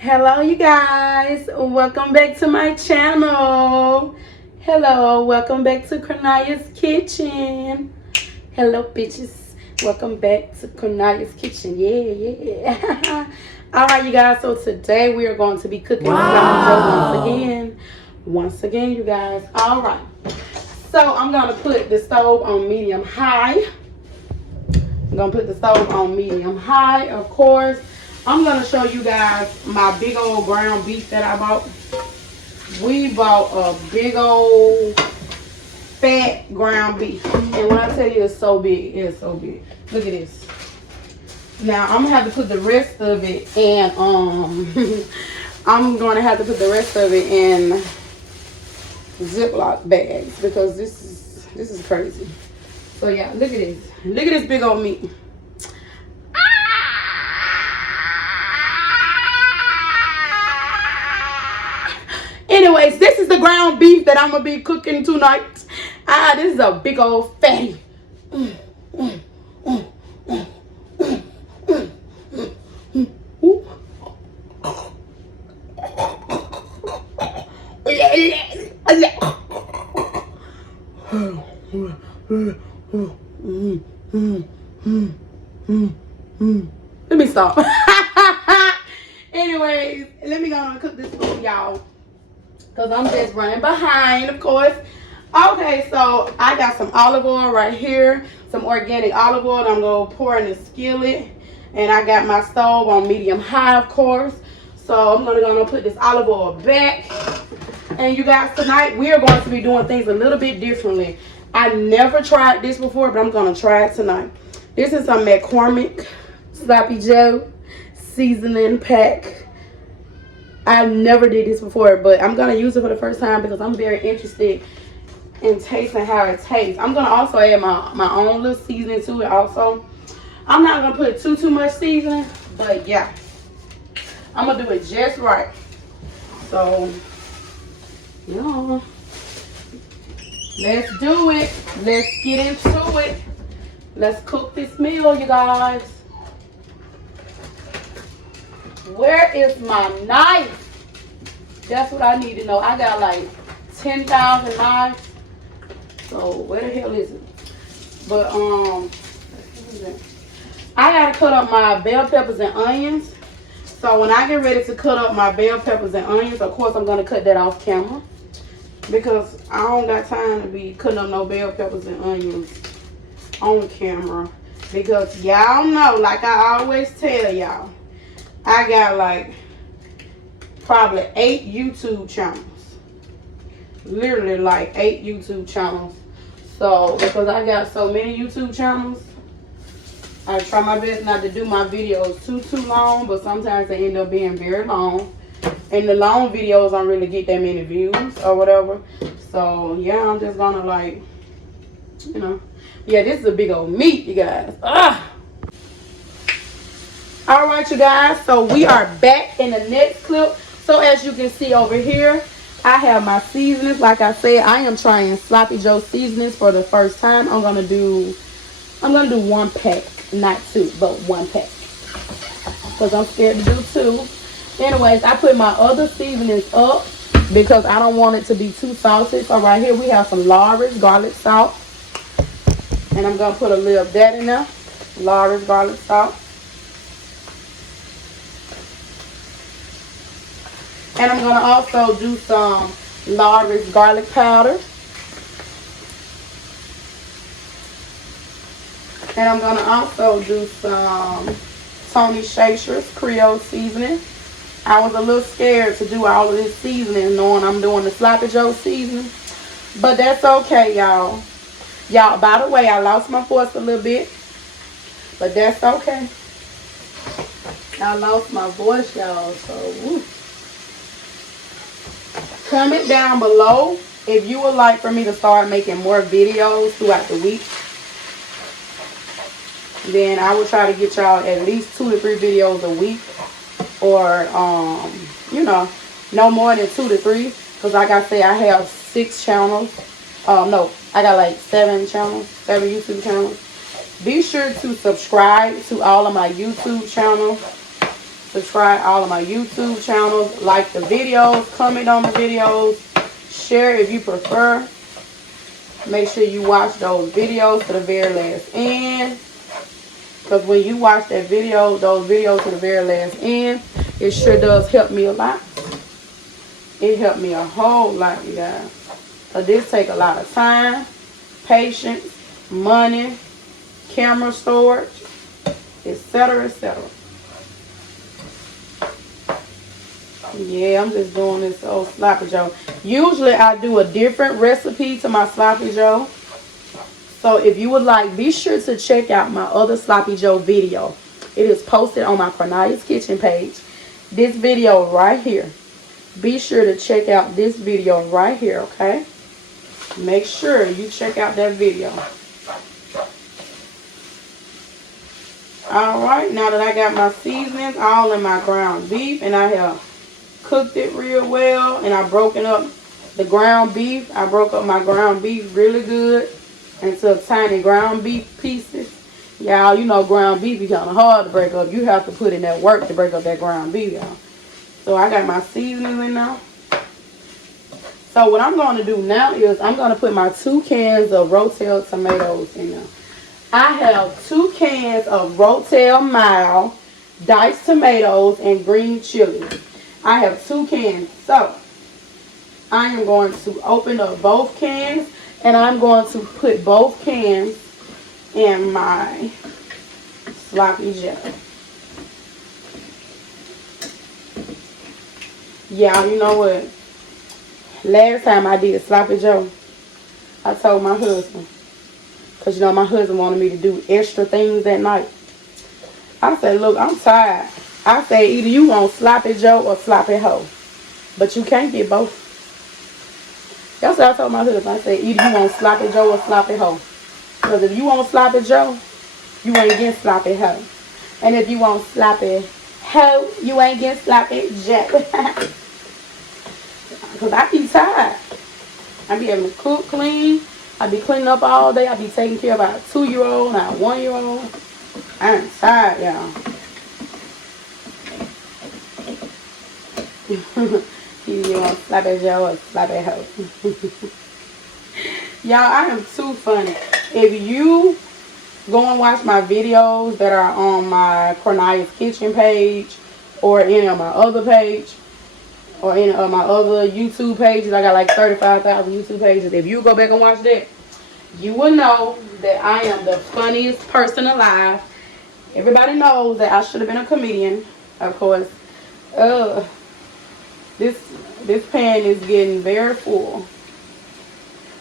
Hello, you guys. Welcome back to my channel. Hello, welcome back to Cornelia's Kitchen. Hello, bitches. Welcome back to Cornelia's Kitchen. Yeah. All right, you guys. So today we are going to be cooking once again, you guys. All right. So I'm gonna put the stove on medium high. Of course. I'm going to show you guys my big old ground beef that I bought. We bought a big old fat ground beef. And when I tell you it's so big, it's so big. Look at this. Now, I'm going to have to put the rest of it in, Ziploc bags because this is crazy. So, yeah, look at this. Look at this big old meat. Anyways, this is the ground beef that I'm going to be cooking tonight. This is a big old fatty. Let me stop. Anyways, let me go and cook this food, y'all. Because I'm just running behind, of course. Okay, so I got some olive oil right here. Some organic olive oil I'm going to pour in the skillet. And I got my stove on medium high, of course. So I'm going to go and put this olive oil back. And you guys, tonight we are going to be doing things a little bit differently. I never tried this before, but I'm going to try it tonight. This is some McCormick Sloppy Joe seasoning pack. I never did this before, but I'm going to use it for the first time because I'm very interested in tasting how it tastes. I'm going to also add my own little seasoning to it also. I'm not going to put too much seasoning, but yeah. I'm going to do it just right. So, yeah. Let's do it. Let's get into it. Let's cook this meal, you guys. Where is my knife? That's what I need to know. I got like 10,000 knives. So where the hell is it? But I gotta cut up my bell peppers and onions. So when I get ready to cut up my bell peppers and onions, of course I'm gonna cut that off camera. Because I don't got time to be cutting up no bell peppers and onions on camera. Because y'all know, like I always tell y'all, I got like probably 8 YouTube channels. Literally like 8 YouTube channels. So because I got so many YouTube channels, I try my best not to do my videos too long, but sometimes they end up being very long. And the long videos don't really get that many views or whatever. So yeah, I'm just gonna like, you know. Yeah, this is a big old meat, you guys. All right, you guys, so we are back in the next clip. So as you can see over here, I have my seasonings. Like I said, I am trying Sloppy Joe seasonings for the first time. I'm gonna do 1 pack, not 2, but 1 pack, because I'm scared to do 2. Anyways, I put my other seasonings up because I don't want it to be too salty. So right here we have some Lawry's garlic salt, and I'm gonna put a little of that in there. Lawry's garlic salt. And I'm going to also do some Lawry's garlic powder. And I'm going to also do some Tony Chaser's Creole seasoning. I was a little scared to do all of this seasoning knowing I'm doing the Sloppy Joe seasoning. But that's okay, y'all. Y'all, by the way, I lost my voice a little bit. But that's okay. I lost my voice, y'all. So, woo. Comment down below if you would like for me to start making more videos throughout the week. Then I will try to get y'all at least 2 to 3 videos a week. Or, you know, no more than 2 to 3. Because like I say, I have 6 channels. No, I got like 7 channels, 7 YouTube channels. Be sure to subscribe to all of my YouTube channels. to try all of my YouTube channels. Like the videos, comment on the videos, share if you prefer. Make sure you watch those videos to the very last end. Because when you watch that video, those videos to the very last end, it sure does help me a lot. It helped me a whole lot, you guys. So this take a lot of time, patience, money, camera storage, etc., etc. Yeah, I'm just doing this old sloppy joe. Usually I do a different recipe to my sloppy joe. So if you would like, be sure to check out my other sloppy joe video. It is posted on my Cornelia's Kitchen page. This video right here. Be sure to check out this video right here, okay? Make sure you check out that video. Alright, now that I got my seasonings all in my ground beef, and I have cooked it real well, and I've broken up the ground beef. I broke up my ground beef really good into tiny ground beef pieces. Y'all, you know ground beef is kind of hard to break up. You have to put in that work to break up that ground beef, y'all. So I got my seasonings in now. So what I'm going to do now is I'm going to put my 2 cans of Rotel tomatoes in there. I have 2 cans of Rotel mild diced tomatoes and green chili. I have 2 cans. So I am going to open up both cans, and I'm going to put both cans in my sloppy joe. Yeah, you know what? Last time I did sloppy joe, I told my husband, because you know my husband wanted me to do extra things that night. I said, look, I'm tired. I said, either you want sloppy joe or sloppy hoe, but you can't get both. That's what I told my husband. I said, either you want sloppy joe or sloppy hoe. Because if you want sloppy joe, you ain't getting sloppy hoe. And if you want sloppy hoe, you ain't getting sloppy joe. Because I be tired. I be having to cook, clean. I be cleaning up all day. I be taking care of our 2-year-old and our 1-year-old. I'm tired, y'all. You want sloppy joe or sloppy hoe. Y'all, I am too funny. If you go and watch my videos that are on my Cornelia's Kitchen page or any of my other page, or any of my other YouTube pages, I got like 35,000 YouTube pages. If you go back and watch that, you will know that I am the funniest person alive. Everybody knows that I should have been a comedian, of course. This pan is getting very full.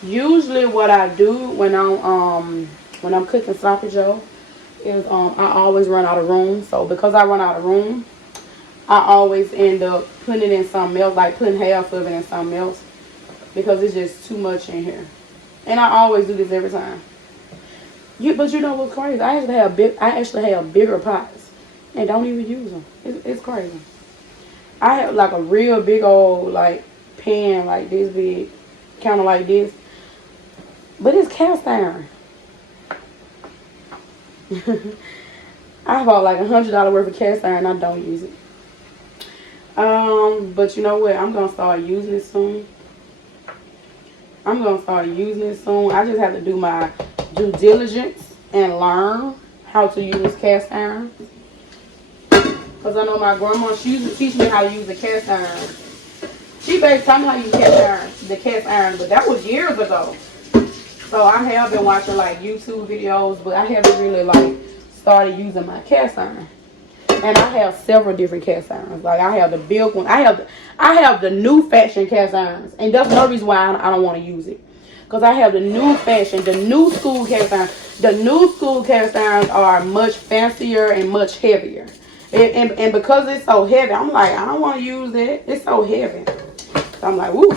Usually what I do when I'm cooking sloppy joe is I always run out of room. So because I run out of room, I always end up putting it in something else, like putting half of it in something else, because it's just too much in here. And I always do this every time. But you know what's crazy? I actually have bigger pots and don't even use them. It's crazy. I have like a real big old like pan like this big, kind of like this, but it's cast iron. I bought like $100 worth of cast iron. I don't use it. But you know what? I'm gonna start using it soon. I just have to do my due diligence and learn how to use cast iron. Because I know my grandma, she used to teach me how to use the cast iron. She basically taught me how to use the cast iron, but that was years ago. So I have been watching like YouTube videos, but I haven't really like started using my cast iron. And I have several different cast irons. Like I have the big one. I have the new fashion cast irons. And that's no reason why I don't want to use it. Because I have the new fashion, the new school cast irons. The new school cast irons are much fancier and much heavier. And because it's so heavy, I'm like, I don't want to use it. It's so heavy. So I'm like, woo.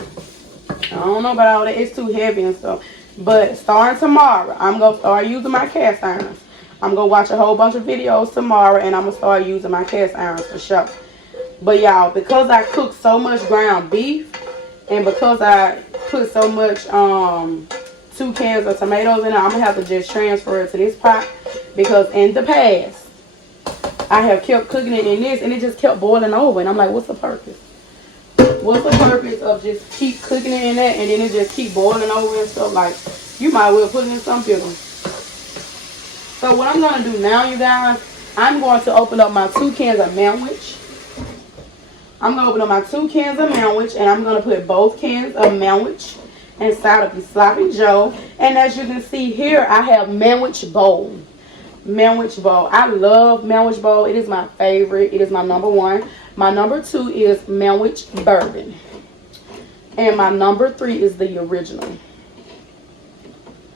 I don't know about all that. It's too heavy and stuff. But starting tomorrow, I'm going to start using my cast irons. I'm going to watch a whole bunch of videos tomorrow, and I'm going to start using my cast irons for sure. But y'all, because I cook so much ground beef, and because I put so much 2 cans of tomatoes in it, I'm going to have to just transfer it to this pot. Because in the past, I have kept cooking it in this, and it just kept boiling over. And I'm like, what's the purpose? What's the purpose of just keep cooking it in that, and then it just keep boiling over and stuff? Like, you might well put it in some pickle. So what I'm going to do now, you guys, I'm going to open up my 2 cans of Manwhich. I'm going to open up my 2 cans of Manwhich, and I'm going to put both cans of Manwhich inside of the Sloppy Joe. And as you can see here, I have Manwhich bowl. Manwhich bowl. I love Manwhich bowl. It is my favorite. It is my number 1. My number 2 is Manwhich bourbon. And my number 3 is the original.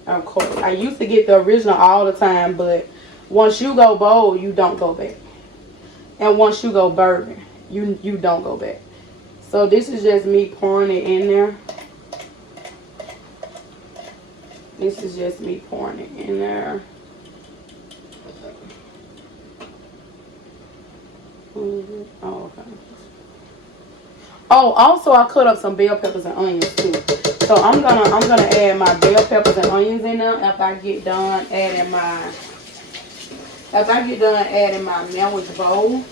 Of course, I used to get the original all the time, but once you go bold, you don't go back. And once you go bourbon, you don't go back. So this is just me pouring it in there. This is just me pouring it in there. Oh, okay. Oh, also I cut up some bell peppers and onions too. So I'm gonna add my bell peppers and onions in there after I get done adding my Manwhich bowl.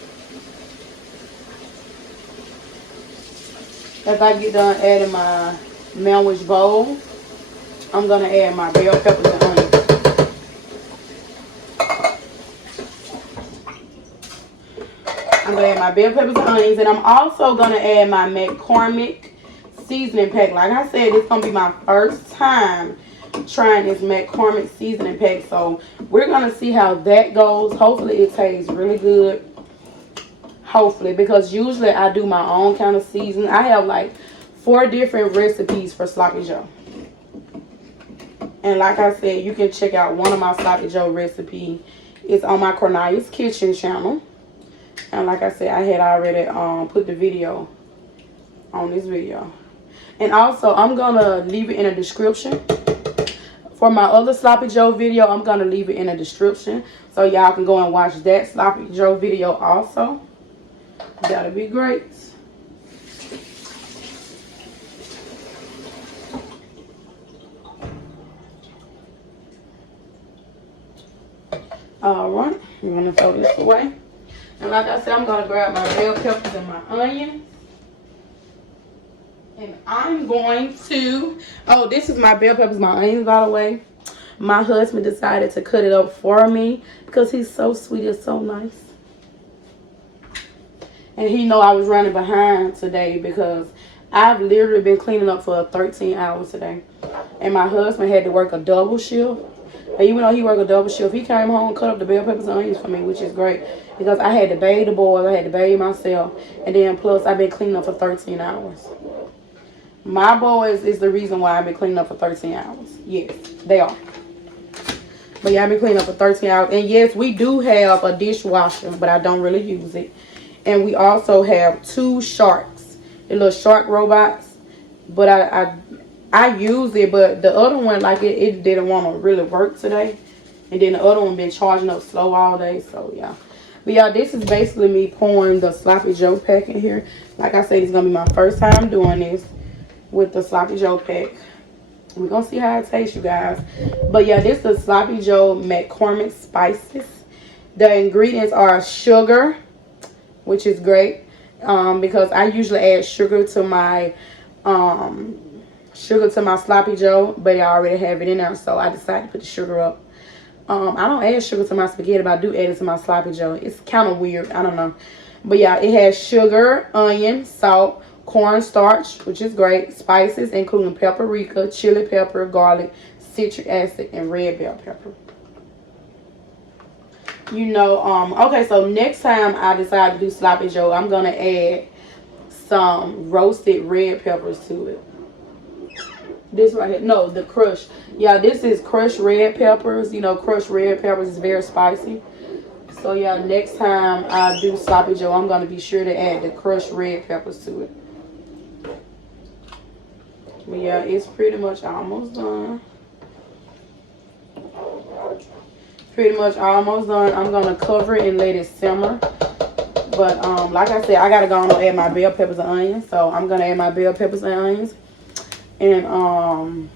After I get done adding my Manwhich bowl, I'm gonna add my bell peppers and onions. I'm going to add my bell peppers and onions. And I'm also going to add my McCormick seasoning pack. Like I said, it's going to be my first time trying this McCormick seasoning pack. So we're going to see how that goes. Hopefully it tastes really good. Hopefully. Because usually I do my own kind of seasoning. I have like 4 different recipes for Sloppy Joe. And like I said, you can check out one of my Sloppy Joe recipes. It's on my Cornelia's Kitchen channel. And like I said, I had already put the video on this video. And also, I'm going to leave it in the description. For my other Sloppy Joe video, I'm going to leave it in the description. So y'all can go and watch that Sloppy Joe video also. That'll be great. Alright, I'm going to throw this away. And like I said, I'm going to grab my bell peppers and my onions. And I'm going to... Oh, this is my bell peppers, my onions, by the way. My husband decided to cut it up for me because he's so sweet and so nice. And he know I was running behind today because I've literally been cleaning up for 13 hours today. And my husband had to work a double shift. And even though he worked a double shift, he came home and cut up the bell peppers and onions for me, which is great. Because I had to bathe the boys, I had to bathe myself. And then plus, I've been cleaning up for 13 hours. My boys is the reason why I've been cleaning up for 13 hours. Yes, they are. But yeah, I've been cleaning up for 13 hours. And yes, we do have a dishwasher, but I don't really use it. And we also have 2 sharks, the little shark robots. But I use it, but the other one, like it didn't want to really work today. And then the other one been charging up slow all day, so yeah. But yeah, this is basically me pouring the Sloppy Joe pack in here. Like I said, it's going to be my first time doing this with the Sloppy Joe pack. We're going to see how it tastes, you guys. But yeah, this is the Sloppy Joe McCormick spices. The ingredients are sugar, which is great. Because I usually add sugar to my Sloppy Joe, but I already have it in there, so I decided to put the sugar up. I don't add sugar to my spaghetti, but I do add it to my Sloppy Joe. It's kind of weird, I don't know. But yeah, it has sugar, onion, salt, cornstarch, which is great, spices including paprika, chili pepper, garlic, citric acid, and red bell pepper. You know, okay, so next time I decide to do Sloppy Joe, I'm gonna add some roasted red peppers to it. This right here, no, the crushed. Yeah, this is crushed red peppers. You know, crushed red peppers is very spicy. So yeah, next time I do Sloppy Joe, I'm gonna be sure to add the crushed red peppers to it. But yeah, it's pretty much almost done. Pretty much almost done. I'm gonna cover it and let it simmer. But like I said, I gotta go on and add my bell peppers and onions. So I'm gonna add my bell peppers and onions. And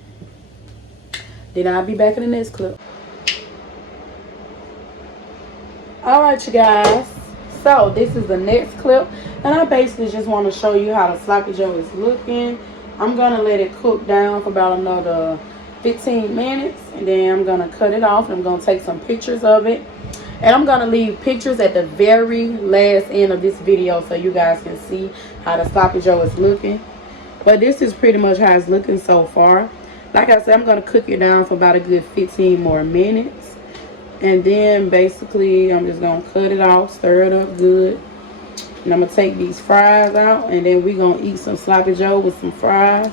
then I'll be back in the next clip. Alright, you guys. So this is the next clip, and I basically just want to show you how the sloppy joe is looking. I'm gonna let it cook down for about another 15 minutes, and then I'm gonna cut it off, and I'm gonna take some pictures of it, and I'm gonna leave pictures at the very last end of this video so you guys can see how the sloppy joe is looking. But this is pretty much how it's looking so far. Like I said, I'm gonna cook it down for about a good 15 more minutes. And then basically I'm just gonna cut it off, stir it up good. And I'm gonna take these fries out, and then we're gonna eat some sloppy joe with some fries.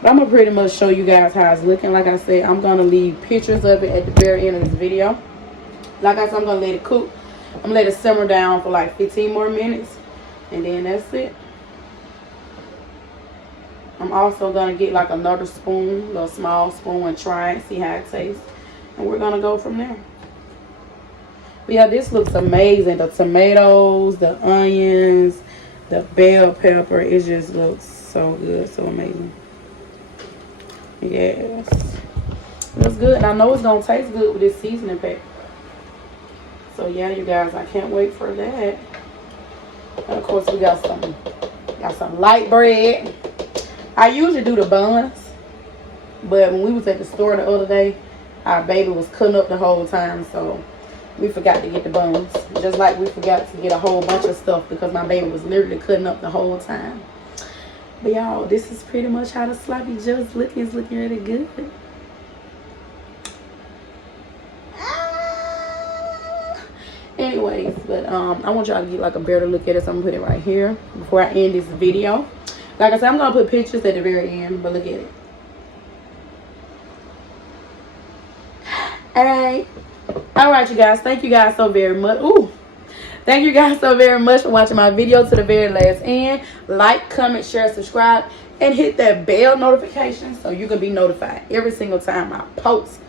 But I'm gonna pretty much show you guys how it's looking. Like I said, I'm gonna leave pictures of it at the very end of this video. Like I said, I'm gonna let it cook. I'm gonna let it simmer down for like 15 more minutes, and then that's it. I'm also gonna get like another spoon, a little small spoon, and try it, see how it tastes. And we're gonna go from there. But yeah, this looks amazing. The tomatoes, the onions, the bell pepper, it just looks so good, so amazing. Yes, looks good, and I know it's gonna taste good with this seasoning pack. So yeah, you guys, I can't wait for that. And of course, we got some light bread. I usually do the buns, but when we was at the store the other day, our baby was cutting up the whole time, so we forgot to get the buns. Just like we forgot to get a whole bunch of stuff because my baby was literally cutting up the whole time. But y'all, this is pretty much how the sloppy joe's looking. It's looking really good. Anyways, but I want y'all to get like a better look at it, so I'm gonna put it right here before I end this video. Like I said, I'm gonna put pictures at the very end, but look at it. Alright, you guys, thank you guys so very much. Thank you guys so very much for watching my video to the very last end. Like, comment, share, subscribe, and hit that bell notification so you can be notified every single time I post.